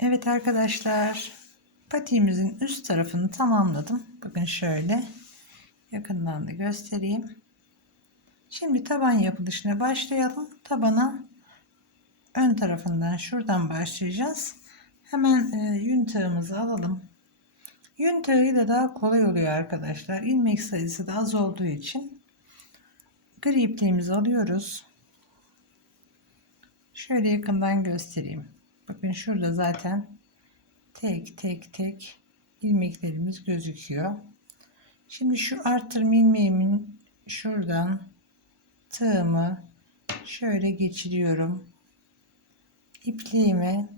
Evet arkadaşlar patiğimizin üst tarafını tamamladım. Bakın şöyle yakından da göstereyim. Şimdi taban yapılışına başlayalım. Tabana ön tarafından şuradan başlayacağız. Hemen e, yün tığımızı alalım. Yün tığıyla daha kolay oluyor arkadaşlar. İlmek sayısı da az olduğu için gri ipliğimizi alıyoruz. Şöyle yakından göstereyim. Bakın şurada zaten tek tek tek ilmeklerimiz gözüküyor. Şimdi şu arttırma ilmeğimin şuradan tığımı şöyle geçiriyorum. İpliğimi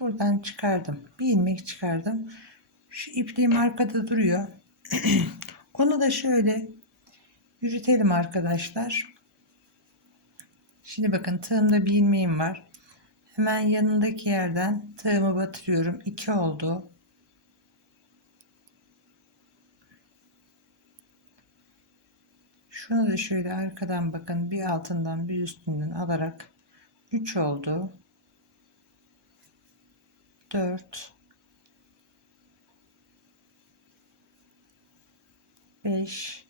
buradan çıkardım. Bir ilmek çıkardım. Şu ipliğim arkada duruyor. Onu da şöyle yürütelim arkadaşlar. Şimdi bakın tığımda bir ilmeğim var. Hemen yanındaki yerden tığımı batırıyorum. 2 oldu. Şunu da şöyle arkadan bakın bir altından bir üstünden alarak 3 oldu. 4 5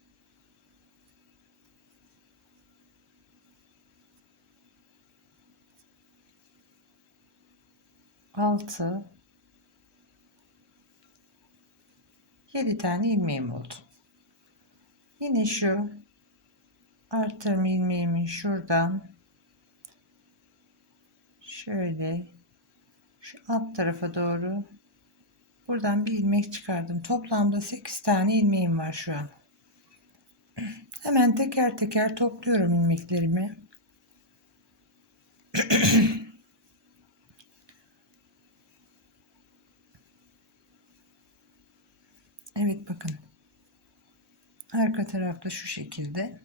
6 7 tane ilmeğim oldu. Yine şu artırma ilmeğimi şuradan şöyle şu alt tarafa doğru buradan bir ilmek çıkardım. Toplamda 8 tane ilmeğim var şu an. Hemen teker teker topluyorum ilmeklerimi. Evet bakın. Arka tarafta şu şekilde.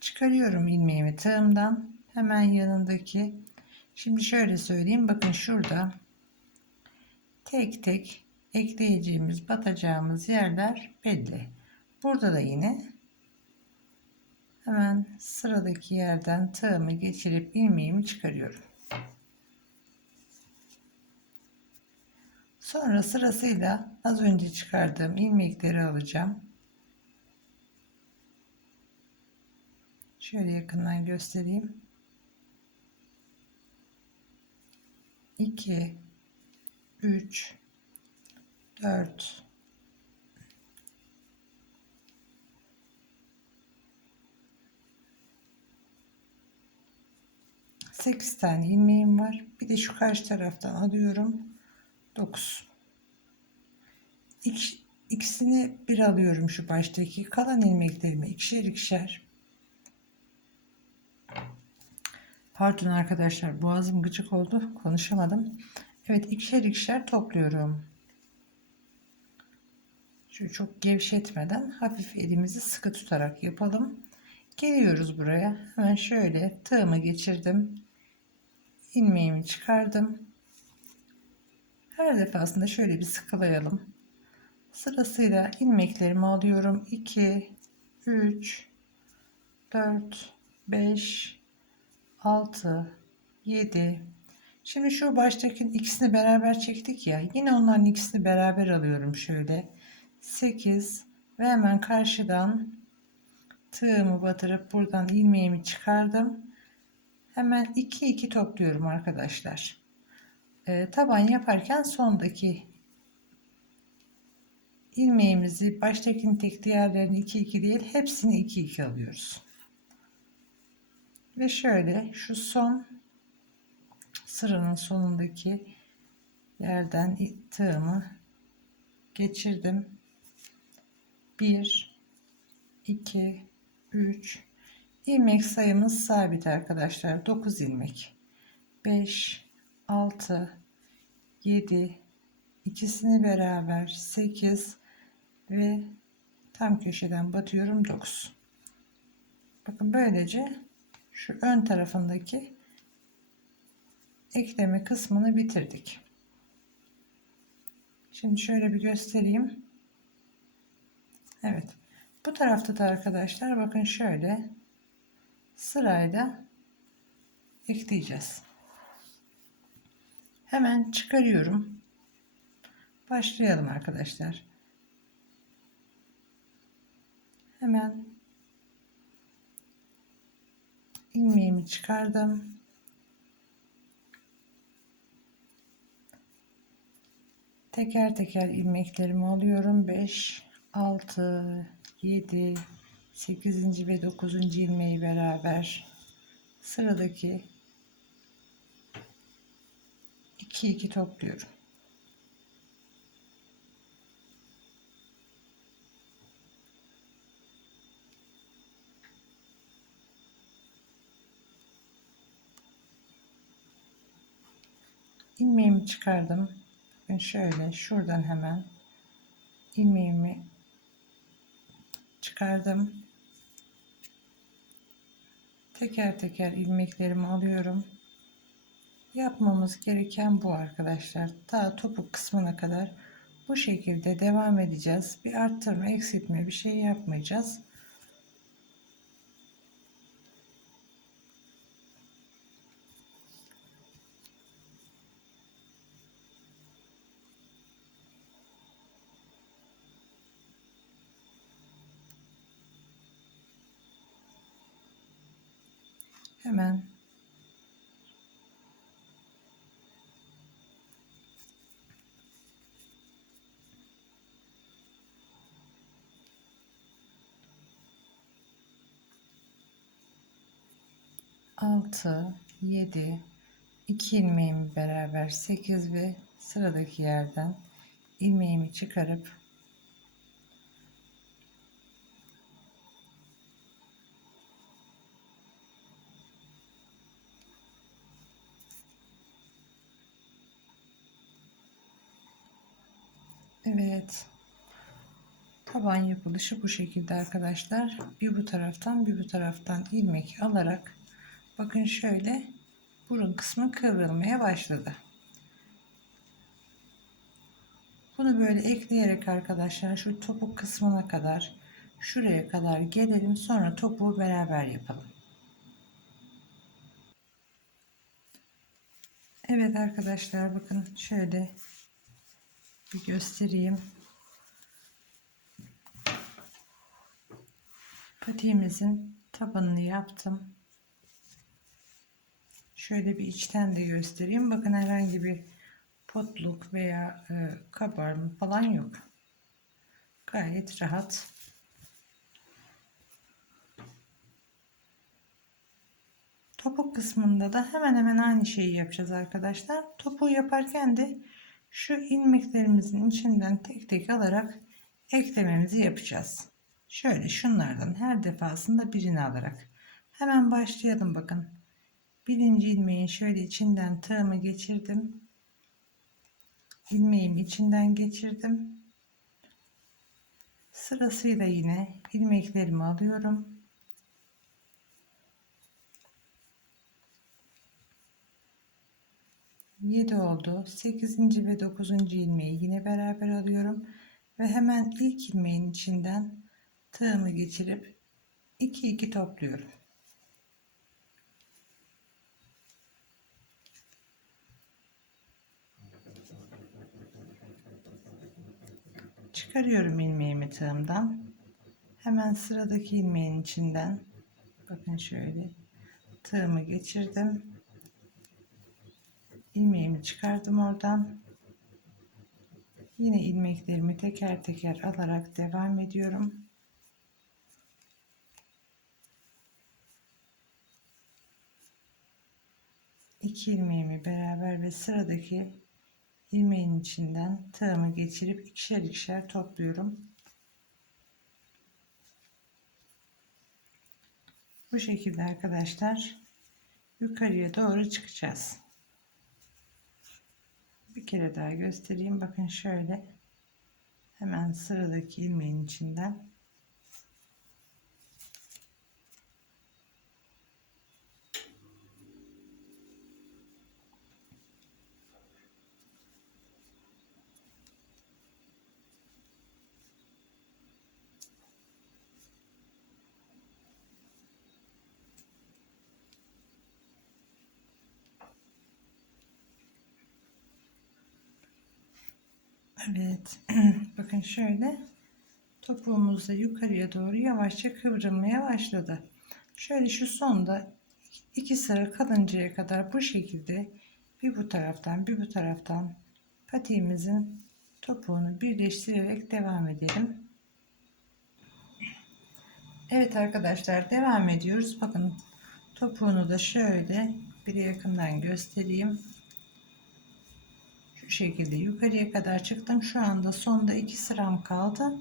Çıkarıyorum ilmeğimi tığımdan. Hemen yanındaki. Şimdi şöyle söyleyeyim. Bakın şurada tek tek ekleyeceğimiz, batacağımız yerler belli. Burada da yine hemen sıradaki yerden tığımı geçirip ilmeğimi çıkarıyorum. Sonra sırasıyla az önce çıkardığım ilmekleri alacağım. Şöyle yakından göstereyim. 2 3 4 8 tane ilmeğim var. Bir de şu karşı taraftan alıyorum. 9. İk, ikisini bir alıyorum şu baştaki. Kalan ilmeklerimi ikişer ikişer. Pardon arkadaşlar boğazım gıcık oldu. Konuşamadım. Evet ikişer ikişer topluyorum. Şu çok gevşetmeden hafif elimizi sıkı tutarak yapalım. Geliyoruz buraya. Hemen şöyle tığımı geçirdim. ilmeğimi çıkardım. Her defasında şöyle bir sıkılayalım. Sırasıyla ilmeklerimi alıyorum. 2, 3, 4, 5, 6, 7. Şimdi şu baştakinin ikisini beraber çektik ya. Yine onların ikisini beraber alıyorum şöyle. 8 ve hemen karşıdan tığımı batırıp buradan ilmeğimi çıkardım. Hemen 2 2 topluyorum arkadaşlar e, taban yaparken sondaki ilmeğimizi baştakini tek diğerlerini 2 2 değil hepsini 2 2 alıyoruz. Ve şöyle şu son sıranın sonundaki yerden tığımı geçirdim. 1 2 3 ilmek sayımız sabit arkadaşlar. 9 ilmek. 5 6 7 ikisini beraber 8 ve tam köşeden batıyorum 9 bakın böylece şu ön tarafındaki ekleme kısmını bitirdik şimdi şöyle bir göstereyim Evet bu tarafta da arkadaşlar bakın şöyle sırayla ekleyeceğiz Hemen çıkarıyorum. Başlayalım arkadaşlar. Hemen ilmeğimi çıkardım. Teker teker ilmeklerimi alıyorum. 5, 6, 7, 8. ve 9. ilmeği beraber sıradaki 2 2 topluyorum. Çıkardım. Bakın şöyle şuradan hemen ilmeğimi çıkardım. Teker teker ilmeklerimi alıyorum. Yapmamız gereken bu arkadaşlar. Ta topuk kısmına kadar bu şekilde devam edeceğiz. Bir arttırma, eksiltme bir şey yapmayacağız. 6, 7, 2 ilmeğimi beraber 8 ve sıradaki yerden ilmeğimi çıkarıp Evet. Taban yapılışı bu şekilde arkadaşlar. Bir bu taraftan bir bu taraftan ilmek alarak bakın şöyle burun kısmı kıvrılmaya başladı. Bunu böyle ekleyerek arkadaşlar şu topuk kısmına kadar şuraya kadar gelelim sonra topuğu beraber yapalım. Evet arkadaşlar bakın şöyle bir göstereyim. Patiğimizin tabanını yaptım. Şöyle bir içten de göstereyim. Bakın herhangi bir potluk veya e, kabarma falan yok. Gayet rahat. Topuk kısmında da hemen hemen aynı şeyi yapacağız arkadaşlar. Topuğu yaparken de şu ilmeklerimizin içinden tek tek alarak eklememizi yapacağız. Şöyle şunlardan her defasında birini alarak. Hemen başlayalım bakın. Birinci ilmeğin şöyle içinden tığımı geçirdim. ilmeğimi içinden geçirdim. Sırasıyla yine ilmeklerimi alıyorum. 7 oldu. 8. ve 9. ilmeği yine beraber alıyorum. Ve hemen ilk ilmeğin içinden tığımı geçirip 2 2 topluyorum. Çıkarıyorum ilmeğimi tığımdan. Hemen sıradaki ilmeğin içinden bakın şöyle tığımı geçirdim. İlmeğimi çıkardım oradan. Yine ilmeklerimi teker teker alarak devam ediyorum. İki ilmeğimi beraber ve sıradaki ilmeğin içinden tığımı geçirip ikişer ikişer topluyorum. Bu şekilde arkadaşlar yukarıya doğru çıkacağız. Bir kere daha göstereyim. Bakın şöyle hemen sıradaki ilmeğin içinden Evet. Bakın şöyle topuğumuz da yukarıya doğru yavaşça kıvrılmaya başladı. Şöyle şu sonda iki sıra kalıncaya kadar bu şekilde bir bu taraftan bir bu taraftan patiğimizin topuğunu birleştirerek devam edelim. Evet arkadaşlar devam ediyoruz. Bakın topuğunu da şöyle bir yakından göstereyim. Şu şekilde yukarıya kadar çıktım. Şu anda sonda iki sıram kaldı.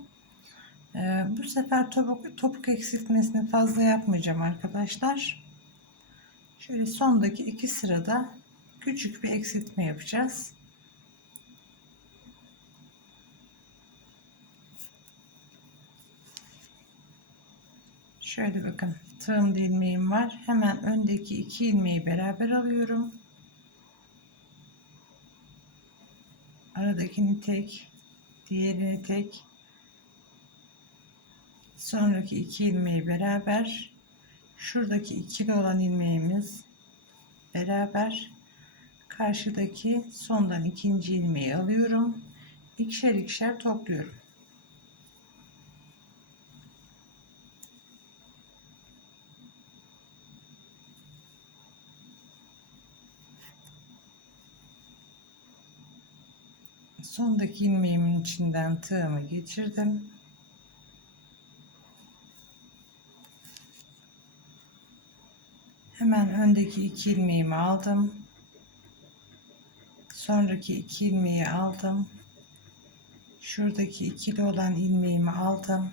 Ee, bu sefer topuk, topuk eksiltmesini fazla yapmayacağım arkadaşlar. Şöyle sondaki iki sırada küçük bir eksiltme yapacağız. Şöyle bakın tığım ilmeğim var. Hemen öndeki iki ilmeği beraber alıyorum. Aradakini tek, diğerini tek. Sonraki iki ilmeği beraber. Şuradaki ikili olan ilmeğimiz beraber. Karşıdaki sondan ikinci ilmeği alıyorum. İkişer ikişer topluyorum. Sondaki ilmeğimin içinden tığımı geçirdim. Hemen öndeki iki ilmeğimi aldım. Sonraki iki ilmeği aldım. Şuradaki ikili olan ilmeğimi aldım.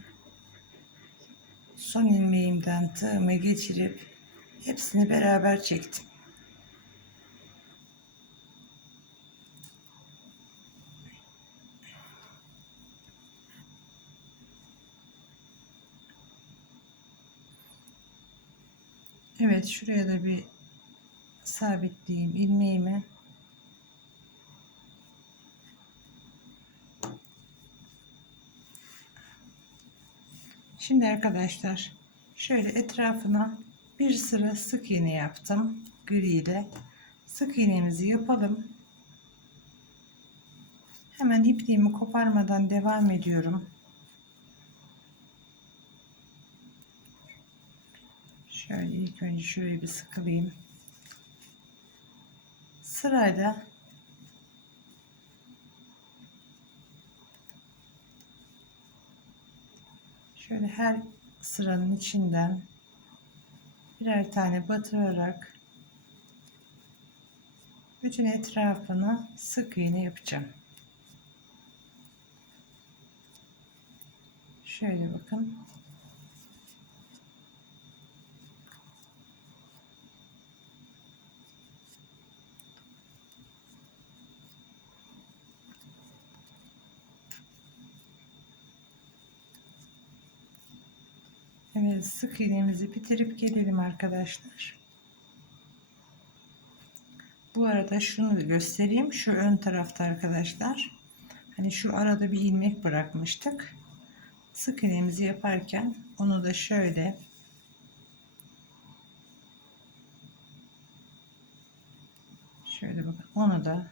Son ilmeğimden tığımı geçirip hepsini beraber çektim. Evet şuraya da bir sabitleyeyim ilmeğimi. Şimdi arkadaşlar şöyle etrafına bir sıra sık iğne yaptım gri ile. Sık iğnemizi yapalım. Hemen ipliğimi koparmadan devam ediyorum. Şöyle ilk önce şurayı bir sıkılayım. Sırayla şöyle her sıranın içinden birer tane batırarak bütün etrafını sık iğne yapacağım. Şöyle bakın. Evet sık iğnemizi bitirip gelelim arkadaşlar. Bu arada şunu göstereyim. Şu ön tarafta arkadaşlar. Hani şu arada bir ilmek bırakmıştık. Sık iğnemizi yaparken onu da şöyle şöyle bakın onu da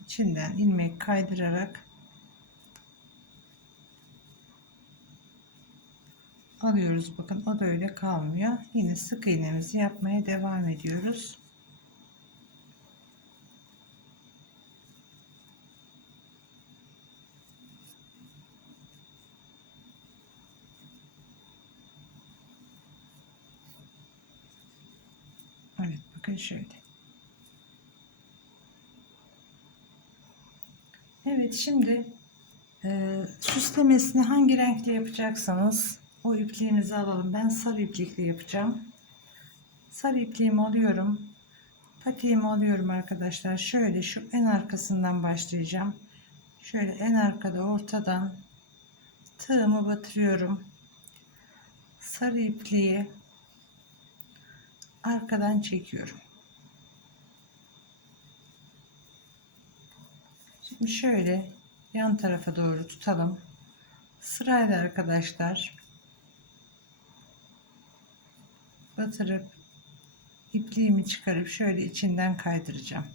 içinden ilmek kaydırarak alıyoruz. Bakın o da öyle kalmıyor. Yine sık iğnemizi yapmaya devam ediyoruz. Evet bakın şöyle. Evet şimdi e, süslemesini hangi renkle yapacaksanız o ipliğimizi alalım. Ben sarı iplikle yapacağım. Sarı ipliğimi alıyorum. Patiğimi alıyorum arkadaşlar. Şöyle şu en arkasından başlayacağım. Şöyle en arkada ortadan tığımı batırıyorum. Sarı ipliği arkadan çekiyorum. Şimdi şöyle yan tarafa doğru tutalım. Sırayla arkadaşlar batırıp ipliğimi çıkarıp şöyle içinden kaydıracağım.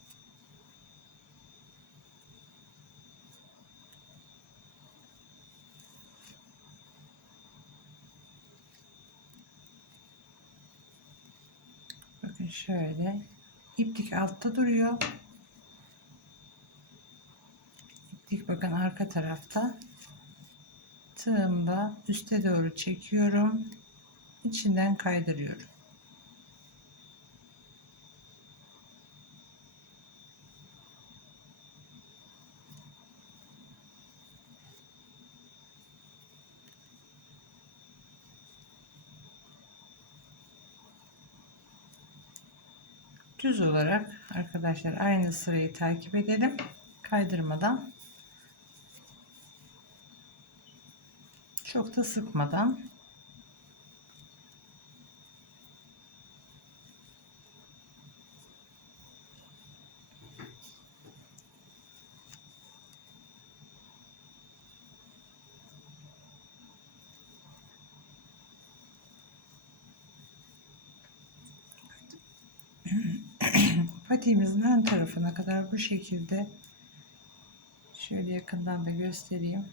Bakın şöyle iplik altta duruyor. İplik bakın arka tarafta. Tığımda üste doğru çekiyorum. İçinden kaydırıyorum. Düz olarak arkadaşlar aynı sırayı takip edelim. Kaydırmadan. Çok da sıkmadan patiğimizin ön tarafına kadar bu şekilde şöyle yakından da göstereyim.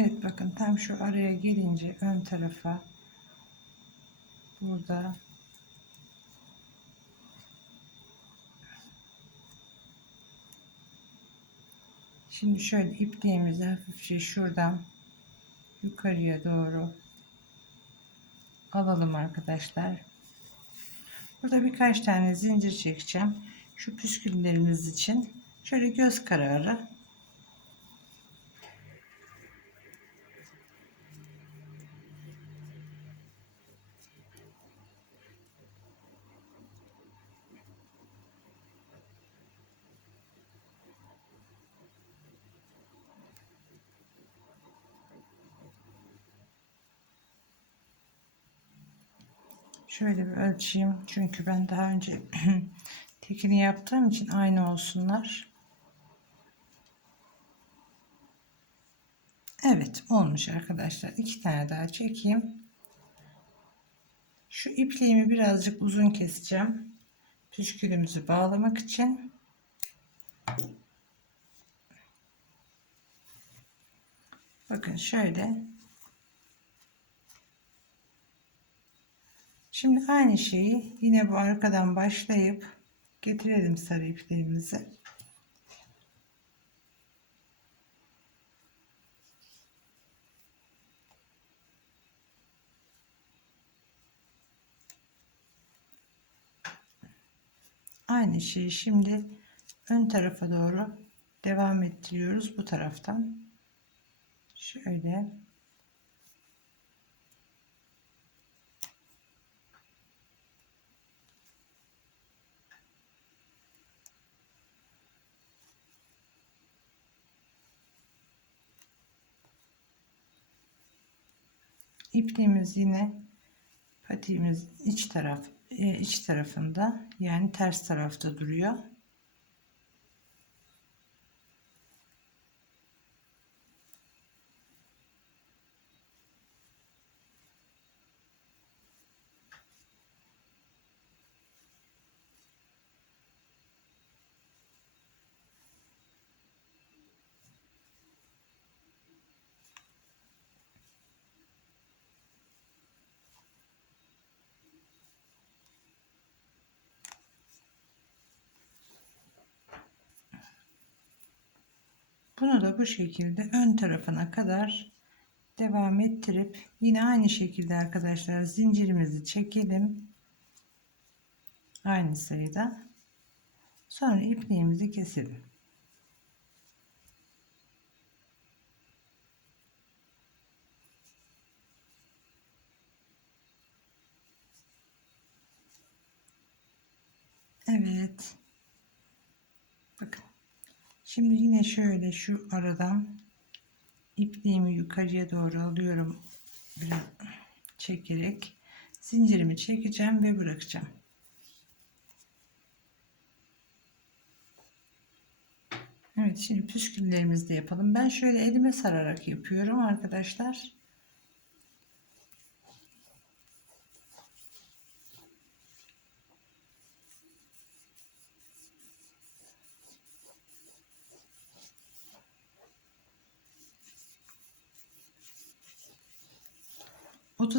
Evet bakın tam şu araya gelince ön tarafa burada Şimdi şöyle ipliğimizi hafifçe şuradan yukarıya doğru alalım arkadaşlar. Burada birkaç tane zincir çekeceğim. Şu püsküllerimiz için şöyle göz kararı Şöyle bir ölçeyim. Çünkü ben daha önce tekini yaptığım için aynı olsunlar. Evet olmuş arkadaşlar. İki tane daha çekeyim. Şu ipliğimi birazcık uzun keseceğim. Püskülümüzü bağlamak için. Bakın şöyle Şimdi aynı şeyi yine bu arkadan başlayıp getirelim sarı iplerimizi. Aynı şeyi şimdi ön tarafa doğru devam ettiriyoruz bu taraftan. Şöyle ipliğimiz yine patiğimiz iç taraf e, iç tarafında yani ters tarafta duruyor. Bunu da bu şekilde ön tarafına kadar devam ettirip yine aynı şekilde arkadaşlar zincirimizi çekelim. Aynı sayıda. Sonra ipliğimizi keselim. Evet. Şimdi yine şöyle şu aradan ipliğimi yukarıya doğru alıyorum. Biraz çekerek zincirimi çekeceğim ve bırakacağım. Evet şimdi püsküllerimizi de yapalım. Ben şöyle elime sararak yapıyorum arkadaşlar.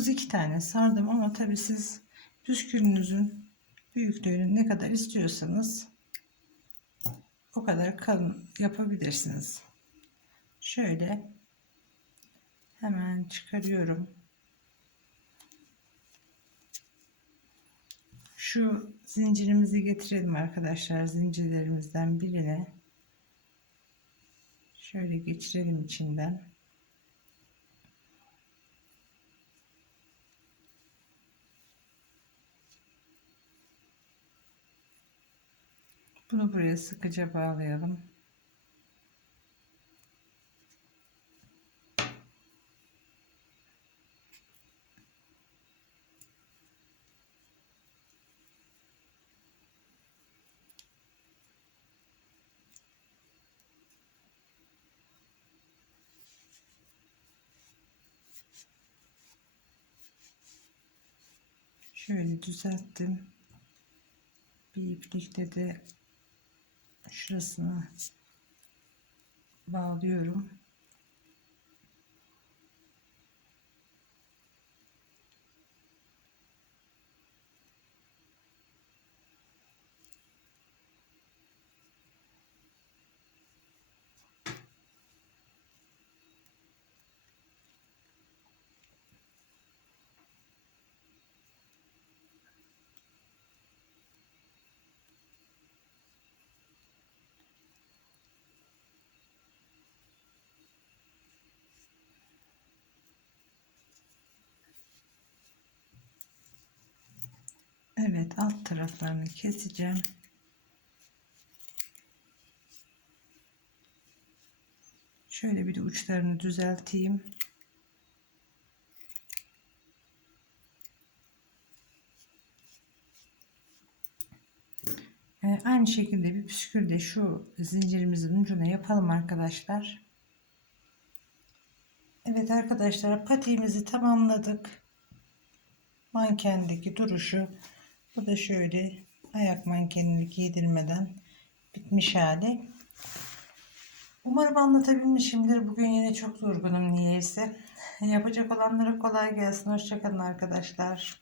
Otuz iki tane sardım ama tabi siz püskülünüzün büyüklüğünü ne kadar istiyorsanız o kadar kalın yapabilirsiniz. Şöyle hemen çıkarıyorum. Şu zincirimizi getirelim arkadaşlar. Zincirlerimizden birine şöyle geçirelim içinden. Bunu buraya sıkıca bağlayalım. Şöyle düzelttim. Bir iplikle de şurasını bağlıyorum. Evet alt taraflarını keseceğim. Şöyle bir de uçlarını düzelteyim. Ee, aynı şekilde bir püskül de şu zincirimizin ucuna yapalım arkadaşlar. Evet arkadaşlar patiğimizi tamamladık. Mankendeki duruşu bu da şöyle ayak mankenini giydirmeden bitmiş hali. Umarım anlatabilmişimdir. Bugün yine çok yorgunum niyeyse. Yapacak olanlara kolay gelsin. Hoşçakalın arkadaşlar.